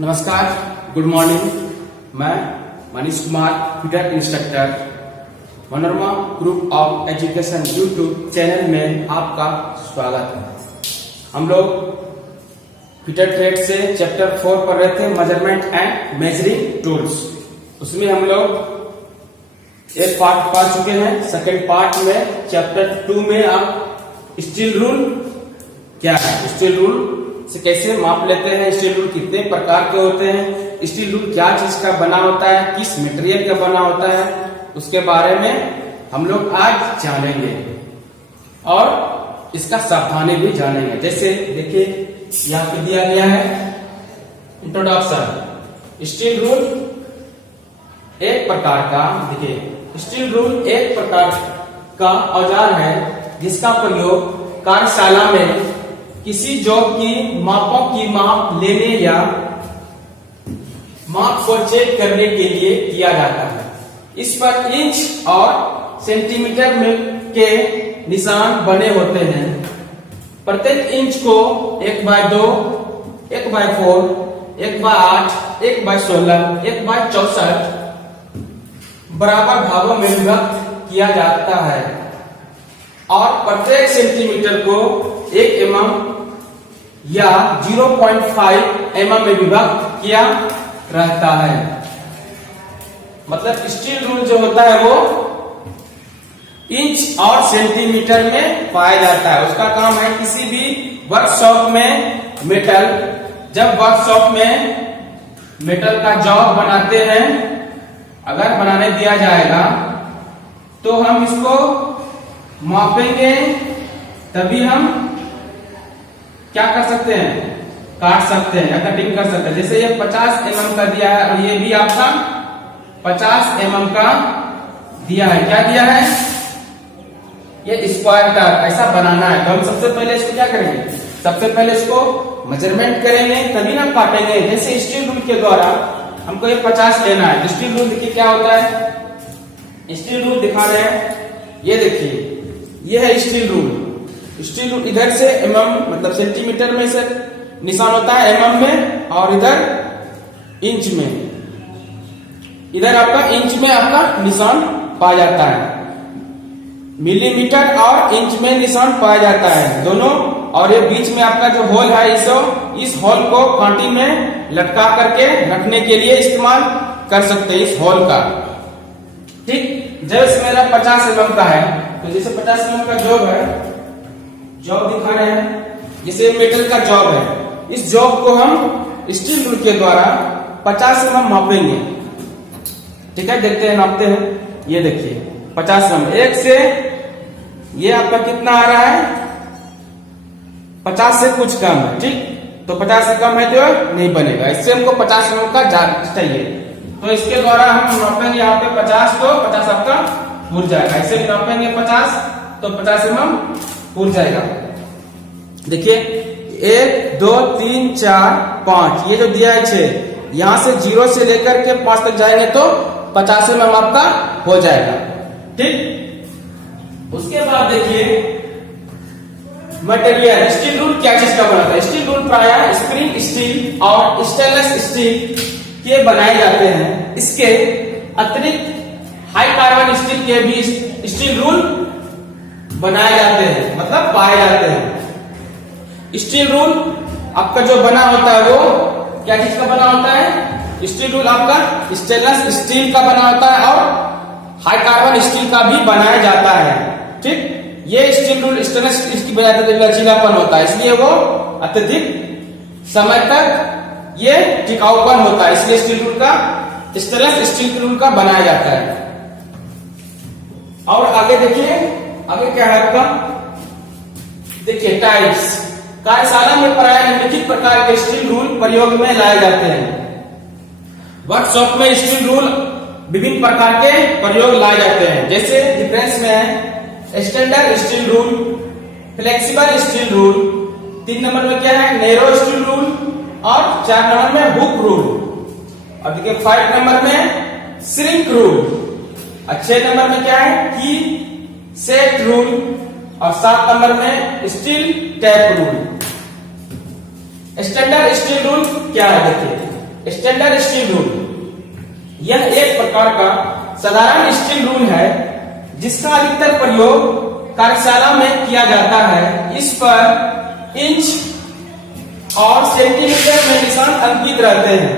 नमस्कार, good morning. मैं Manish Kumar, fitter instructor, Manorama group of education YouTube channel में आपका स्वागत है। हम लोग फिटर ट्रेड से चैप्टर 4 पढ़ रहे थे, मेजरमेंट एंड मेजरिंग टूल्स। उसमें हम लोग एक पार्ट पढ़ चुके हैं। सेकेंड पार्ट में चैप्टर 2 में आप स्टील रूल क्या है, स्टील रूल से कैसे माप लेते हैं, स्टील रूल कितने प्रकार के होते हैं, स्टील रूल क्या चीज का बना होता है, किस मटेरियल का बना होता है, उसके बारे में हम लोग आज जानेंगे और इसका सावधानी भी जानेंगे। जैसे देखिए यहाँ पे दिया गया है इंट्रोडक्शन। स्टील रूल एक प्रकार का, देखिए स्टील रूल एक प्रकार का औजार है जिसका प्रयोग कार्यशाला में किसी जॉब की मापों की माप लेने या माप को चेक करने के लिए किया जाता है। इस पर इंच और सेंटीमीटर में के निशान बने होते हैं। प्रत्येक इंच को 1/2, 1/4, 1/8, 1/16, 1/64 बराबर भागों में विभक्त किया जाता है और प्रत्येक सेंटीमीटर को 1 mm या 0.5 mm में विभक्त किया रहता है। मतलब स्टील रूल जो होता है वो इंच और सेंटीमीटर में पाया जाता है। उसका काम है किसी भी वर्कशॉप में जब वर्कशॉप में मेटल का जॉब बनाते हैं, अगर बनाने दिया जाएगा तो हम इसको मापेंगे, तभी हम क्या कर सकते हैं, काट सकते हैं या कटिंग कर सकते हैं। जैसे ये 50 mm का दिया है और ये भी आपका 50 mm का दिया है। क्या दिया है, ये स्क्वायर टार ऐसा बनाना है। तो हम सबसे पहले इसको क्या करेंगे, सबसे पहले इसको मेजरमेंट करेंगे, तभी हम काटेंगे। जैसे स्टील रूल के द्वारा हमको ये 50 लेना है। स्टील रूल देखिए क्या होता है, स्टील रूल दिखा रहे हैं, ये देखिए ये है स्टील रूल। स्टील रूल इधर से mm मतलब सेंटीमीटर में से निशान होता है mm में, और इधर इंच में, इधर आपका इंच में आपका निशान पाया जाता है। मिलीमीटर और इंच में निशान पाया जाता है दोनों। और ये बीच में आपका जो होल है, इस होल को कांटी में लटका करके रखने के लिए इस्तेमाल कर सकते हैं, इस होल का। ठीक, जैसे मेरा 50 mm का है, तो जैसे 50 mm का जॉब है, जॉब दिखा रहे हैं, जैसे मेटल का जॉब है, इस जॉब को हम स्टील रूल के द्वारा 50 mm मापेंगे। ठीक है, देखते हैं, नापते हैं। ये देखिए 50 mm, एक से ये आपका कितना आ रहा है, 50 से कुछ कम है। ठीक, तो 50 से कम है तो नहीं बनेगा, इससे हमको 50 mm का चाहिए। तो इसके द्वारा हम नापेंगे यहाँ पे 50, तो 50 आपका पूर जाएगा। ऐसे भी नापेंगे 50, तो 50 mm पूर जाएगा। देखिए 1, 2, 3, 4, 5, ये जो दिया है 6, यहां से 0 से लेकर के 5 तक जाएंगे तो 50 mm आपका हो जाएगा। ठीक, उसके बाद देखिए मटेरियल। स्टील रूल क्या चीज का बना था, स्टील रूल प्रायः स्प्रिंग स्टील और स्टेनलेस स्टील के बनाए जाते हैं। इसके अतिरिक्त हाई कार्बन स्टील के भी स्टील रूल बनाए जाते हैं, मतलब पाए जाते हैं। स्टील रूल आपका जो बना होता है वो क्या चीज का बना होता है, स्टील रूल आपका स्टेनलेस स्टील का बना होता है और हाई कार्बन स्टील का भी बनाया जाता है। ठीक, ये स्टील रूल स्टेनलेस स्टील की वजह से लचीलापन होता है, इसलिए वो अत्यधिक समय तक ये टिकाऊपन होता है, इसलिए स्टील रूल का स्टेनलेस स्टील रूल का बनाया जाता है। और आगे देखिए, आगे क्या है आपका, देखिए टाइप्स। कार्यशाला में प्रायः निम्नलिखित प्रकार के स्टील रूल प्रयोग में लाए जाते हैं। वर्कशॉप में स्टील रूल विभिन्न प्रकार के प्रयोग लाए जाते हैं। जैसे डिफरेंस में है standard steel rule, flexible steel rule, 3 number में क्या है, नैरो स्टील रूल, और 4 नंबर में हुक रूल। अब देखिए 5 नंबर में श्रिंक रूल, और 6 नंबर में क्या है, की सेट रूल, और 7 नंबर में steel tap rule. Standard steel rule क्या है, देखिए स्टैंडर्ड स्टील रूल, यह एक प्रकार का साधारण स्टील रूल है जिसका अधिकतर प्रयोग कार्यशाला में किया जाता है। इस पर इंच और सेंटीमीटर में निशान अंकित रहते हैं।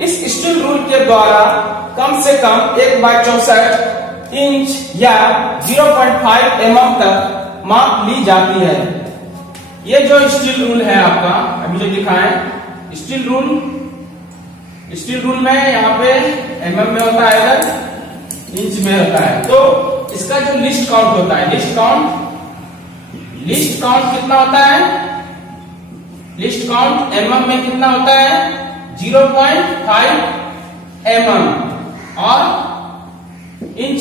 इस स्टील रूल के द्वारा कम से कम 1/64 इंच या 0.5 mm तक माप ली जाती है। ये जो स्टील रूल है आपका अभी जो लिखा है स्टील रूल में यहाँ पे mm में होता है, इधर इंच में होता है। तो इसका जो लिस्ट काउंट होता है, लिस्ट काउंट कितना होता है? लिस्ट काउंट mm में कितना होता है? 0.5 mm। और इंच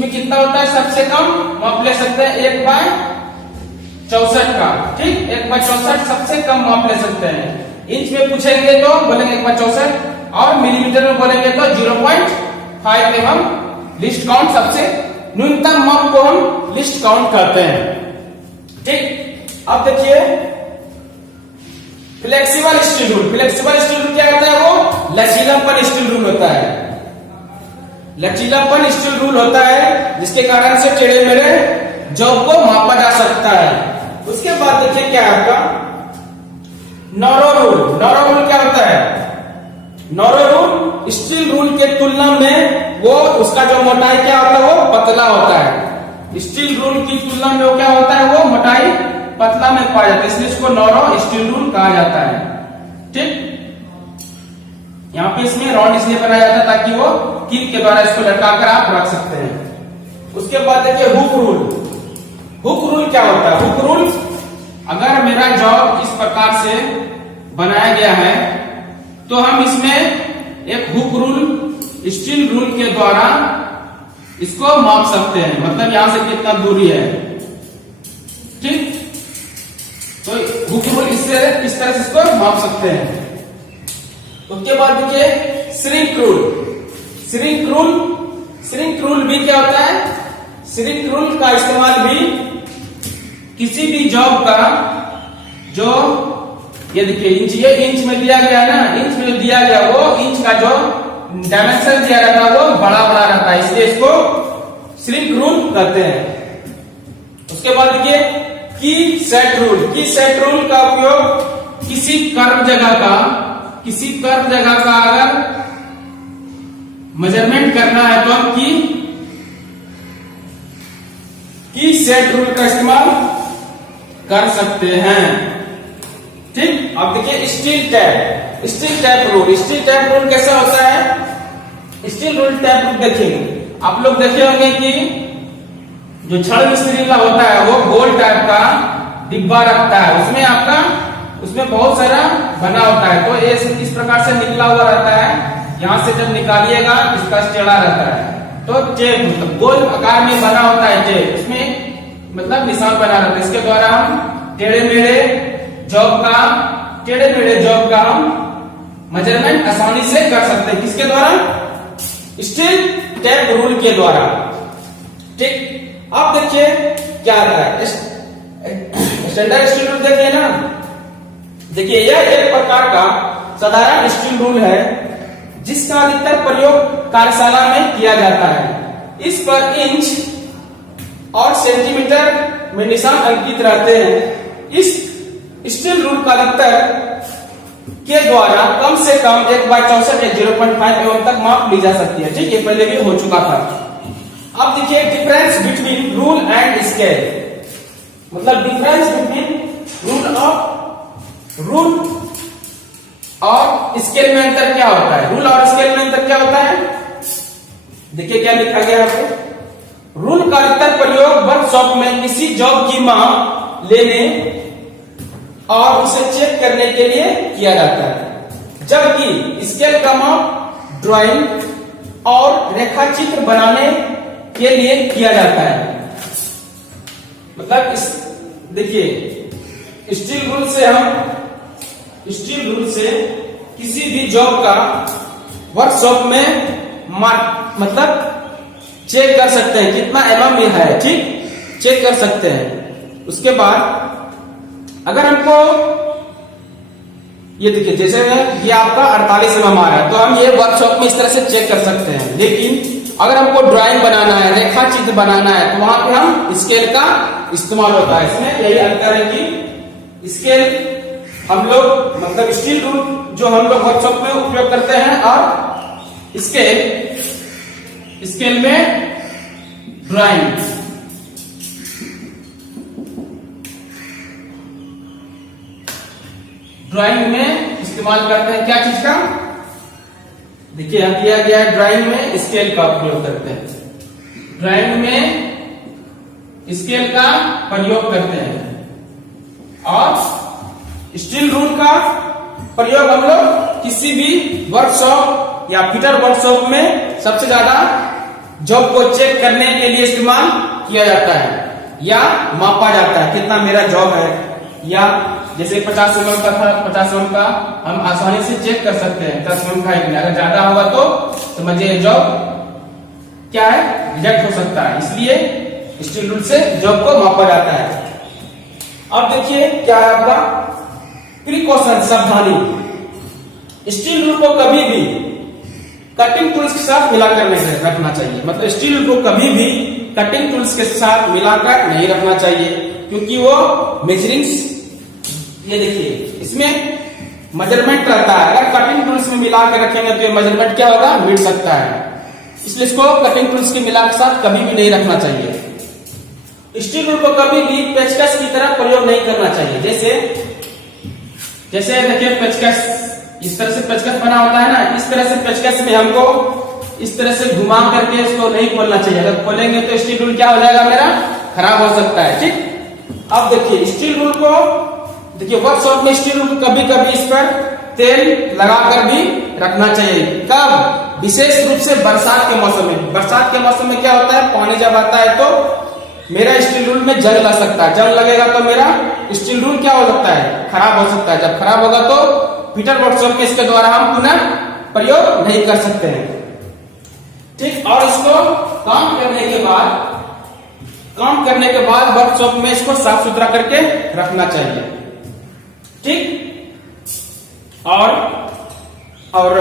में कितना होता है? सबसे कम माप ले सकते हैं 1/64 का, ठीक, 1/64 सबसे कम माप ले सकते हैं। इंच में पूछेंगे तो बोलेंगे 1/64 और मिलीमीटर में बोलेंगे तो 0.5 mm। लिस्ट काउंट सबसे न्यूनतम माप को हम लिस्ट काउंट करते हैं, ठीक। अब देखिए flexible steel rule. Flexible steel rule क्या होता है? वो लचीलापन स्टील रूल होता है। लचीलापन स्टील रूल होता है जिसके कारण से टेढ़े मेढ़े जॉब को मापा जा सकता है। उसके बाद देखिए क्या है आपका नैरो रूल। नैरो रूल क्या होता है? नैरो रूल स्टील रूल के तुलना में वो उसका जो मोटाई क्या होता है? वो पतला होता है। स्टील रूल की तुलना में वो क्या होता है? वो मोटाई पतला में पाया जाता है, इसलिए इसको नैरो स्टील रूल कहा जाता है, ठीक। यहाँ पे इसमें रॉड इसलिए बनाया जाता है ताकि वो कील के द्वारा इसको लटकाकर आप रख सकते हैं। उसके बाद देखिए हुक रूल। हुक रूल क्या होता है? हुक रूल, अगर मेरा जॉब इस प्रकार से बनाया गया है तो हम इसमें एक हुक रूल स्टील रूल के द्वारा इसको माप सकते हैं, मतलब यहां से कितना दूरी है, ठीक। तो हुक रूल इससे इस तरह से इसको माप सकते हैं। उसके बाद देखिए श्रिंक रूल। श्रिंक रूल भी क्या होता है? श्रिंक रूल का इस्तेमाल भी किसी भी जॉब का जो ये देखिए इंच, ये इंच में दिया गया है ना, इंच में दिया गया वो इंच का जो डायमेंशन दिया रहता है वो बड़ा रहता है, इसलिए इसको श्रिंक रूल कहते हैं। उसके बाद देखिए की सेट रूल। की सेट रूल का उपयोग किसी कर्व जगह का अगर मेजरमेंट करना है तो हम की सेट रूल का इस्तेमाल कर सकते हैं, ठीक। अब देखिए steel tap rule. Steel tap rule कैसा होता है? स्टील रूल टैप रूल देखेंगे आप लोग देखे होंगे कि जो छड़ मिस्त्री का होता है वो गोल टाइप का डिब्बा रखता है, उसमें बहुत सारा बना होता है, तो ये इस प्रकार से निकला हुआ रहता है। यहां से जब निकालिएगा इसका टेढ़ा रहता है, तो टेप मतलब गोल आकार में बना होता है टेप, उसमें मतलब निशान बना रहता है। इसके द्वारा हम टेढ़े मेढ़े जॉब का हम मेजरमेंट आसानी से कर सकते हैं। किसके द्वारा? स्टील टैप रूल के द्वारा, ठीक। अब देखिए क्या आता है स्टैंडर्ड स्टील रूल। देखिए ना, देखिए यह एक प्रकार का साधारण स्टील रूल है जिसका अधिकतर प्रयोग कार्यशाला में किया जाता है। इस पर इंच और सेंटीमीटर में निशान अंकित रहते हैं। इस स्टील रूल का अधिकतर के द्वारा कम से कम 1/64 या 0.5 mm तक माप ली जा सकती है, ठीक है, पहले भी हो चुका था। अब देखिए difference between rule and scale, मतलब डिफरेंस बिटवीन रूल और स्केल में अंतर क्या होता है? रूल और स्केल में अंतर क्या होता है? देखिए क्या लिखा गया है। रूल का अधिकतर प्रयोग वर्कशॉप में किसी जॉब की माप लेने और उसे चेक करने के लिए किया जाता है, जबकि स्केल का माप ड्राइंग और रेखाचित्र बनाने के लिए किया जाता है। मतलब देखिए स्टील रूल से किसी भी जॉब का वर्कशॉप में मतलब चेक कर सकते हैं कितना mm है, ठीक, चेक कर सकते हैं। उसके बाद अगर हमको ये देखिए जैसे ये आपका 48 mm आ रहा है, तो हम ये वर्कशॉप में इस तरह से चेक कर सकते हैं। लेकिन अगर हमको ड्राइंग बनाना है, रेखा चित्र बनाना है, तो वहां पे हम स्केल का इस्तेमाल होता है। इसमें यही अंतर है कि स्केल हम लोग मतलब स्टील रूल जो हम लोग वर्कशॉप में उपयोग करते हैं, और स्केल में ड्राइंग। ड्राइंग में इस्तेमाल करते हैं क्या चीज का, देखिए यहां दिया गया है ड्राइंग में स्केल का प्रयोग करते हैं। ड्राइंग में स्केल का प्रयोग करते हैं, और स्टील रूल का प्रयोग हम लोग किसी भी वर्कशॉप या फिटर वर्कशॉप में सबसे ज्यादा जॉब को चेक करने के लिए इस्तेमाल किया जाता है, या मापा जाता है कितना मेरा जॉब है। या जैसे 50 mm का था, 50 mm का हम आसानी से चेक कर सकते हैं 10 mm का है, अगर ज्यादा होगा तो समझिए जॉब क्या है, रिजेक्ट हो सकता है। इसलिए स्टील रूल से जॉब को मापा जाता है। अब देखिए क्या है आपका प्रिकॉशन, सावधानी। स्टील रूल को कभी भी कटिंग टूल्स के साथ मिलाकर नहीं रखना चाहिए, मतलब स्टील रूल को कभी भी कटिंग टूल्स के साथ मिलाकर नहीं रखना चाहिए, क्योंकि वो मेजरिंग्स, ये देखिए इसमें मेजरमेंट रहता है। अगर कटिंग टूल्स में मिला के रखेंगे तो ये मेजरमेंट क्या होगा, मिट सकता है। इसलिए इसको कटिंग टूल्स के मिला के साथ कभी भी नहीं रखना चाहिए। स्टील रूल को कभी भी पेचकस की तरह प्रयोग नहीं करना चाहिए। जैसे देखिए पेचकस, इस तरह से पेचकस बना होता है ना, इस तरह से पेचकस में हमको इस तरह से घुमा करके इसको नहीं खोलना चाहिए। अगर खोलेंगे तो स्टील रूल क्या हो जाएगा, मेरा खराब हो सकता है। ठीक, अब देखिए स्टील रूल को, देखिए वर्कशॉप में स्टील रूल को कभी कभी इस पर तेल लगाकर भी रखना चाहिए। कब, विशेष रूप से बरसात के मौसम में। बरसात के मौसम में क्या होता है, पानी जब आता है तो मेरा स्टील रूल में जंग लग सकता है। जंग लगेगा तो मेरा स्टील रूल क्या हो सकता है, खराब हो सकता है। जब खराब होगा तो फिटर वर्कशॉप में इसके द्वारा हम पुनः प्रयोग नहीं कर सकते हैं। ठीक, और इसको काम करने के बाद वर्कशॉप में इसको साफ सुथरा करके रखना चाहिए। ठीक, और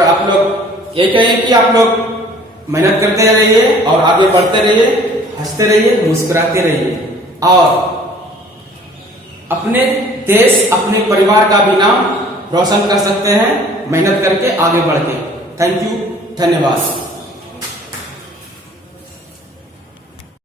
आप लोग ये कहिए कि आप लोग मेहनत करते रहिए और आगे बढ़ते रहिए, हंसते रहिए, मुस्कुराते रहिए, और अपने देश, अपने परिवार का भी नाम रोशन कर सकते हैं मेहनत करके, आगे बढ़ के। थैंक यू, धन्यवाद।